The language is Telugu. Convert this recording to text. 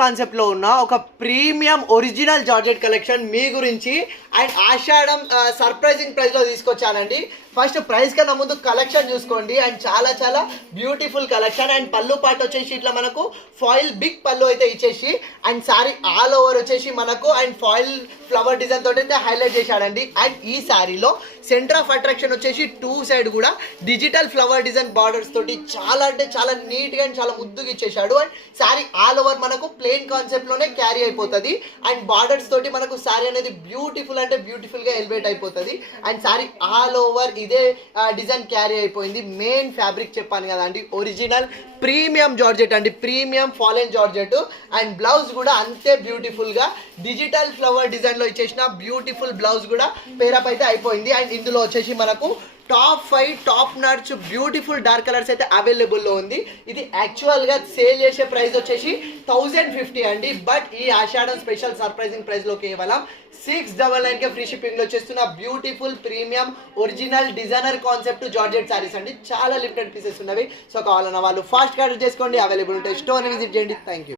కాన్సెప్ట్ లో ఉన్న ఒక ప్రీమియం ఒరిజినల్ జార్జెట్ కలెక్షన్ మీ గురించి అండ్ ఆషాఢం సర్ప్రైజింగ్ ప్రైస్ లో తీసుకొచ్చానండి. ఫస్ట్ ప్రైస్ కన్నా ముందు కలెక్షన్ చూసుకోండి అండ్ చాలా చాలా బ్యూటిఫుల్ కలెక్షన్. అండ్ పళ్ళు పాటు వచ్చేసి ఇట్లా మనకు ఫాయిల్ బిగ్ పళ్ళు అయితే ఇచ్చేసి అండ్ సారీ ఆల్ ఓవర్ వచ్చేసి మనకు అండ్ ఫాయిల్ ఫ్లవర్ డిజైన్ తోటి అయితే హైలైట్ చేశాడండి. అండ్ ఈ శారీలో సెంటర్ ఆఫ్ అట్రాక్షన్ వచ్చేసి టూ సైడ్ కూడా డిజిటల్ ఫ్లవర్ డిజైన్ బార్డర్స్ తోటి చాలా అంటే చాలా నీట్ గా అండ్ చాలా ముద్దుగా ఇచ్చేసాడు. అండ్ శారీ ఆల్ ఓవర్ మనకు ప్లెయిన్ కాన్సెప్ట్ లోనే క్యారీ అయిపోతుంది అండ్ బార్డర్స్ తోటి మనకు శారీ అనేది బ్యూటిఫుల్ అంటే బ్యూటిఫుల్ గా ఎలివేట్ అయిపోతుంది. అండ్ శారీ ఆల్ ఓవర్ ఇదే డిజైన్ క్యారీ అయిపోయింది. మెయిన్ ఫ్యాబ్రిక్ చెప్పాను కదా అండి, ఒరిజినల్ ప్రీమియం జార్జెట్ అండి, premium fallen georgette. And blouse కూడా అంతే బ్యూటిఫుల్ గా డిజిటల్ ఫ్లవర్ డిజైన్ లో ఇచ్చేసిన బ్యూటిఫుల్ బ్లౌజ్ కూడా పేరప్ అయితే అయిపోయింది. అండ్ ఇందులో వచ్చేసి మనకు top 5 top nuts beautiful dark colours అయితే అవైలబుల్లో ఉంది. ఇది యాక్చువల్గా సేల్ చేసే ప్రైస్ వచ్చేసి 1050 అండి. బట్ ఈ ఆషాఢం స్పెషల్ సర్ప్రైజింగ్ ప్రైస్లో కేవలం 699కే ఫ్రీ షిప్పింగ్లో వచ్చేస్తున్న beautiful premium original designer concept georgette sarees అండి. చాలా లిమిటెడ్ పీసెస్ ఉన్నవి. సో కావాలన్న వాళ్ళు ఫాస్ట్ ఆర్డర్ చేసుకోండి, అవైలబుల్ ఉంటాయి. స్టోర్ విజిట్ చేయండి. Thank you.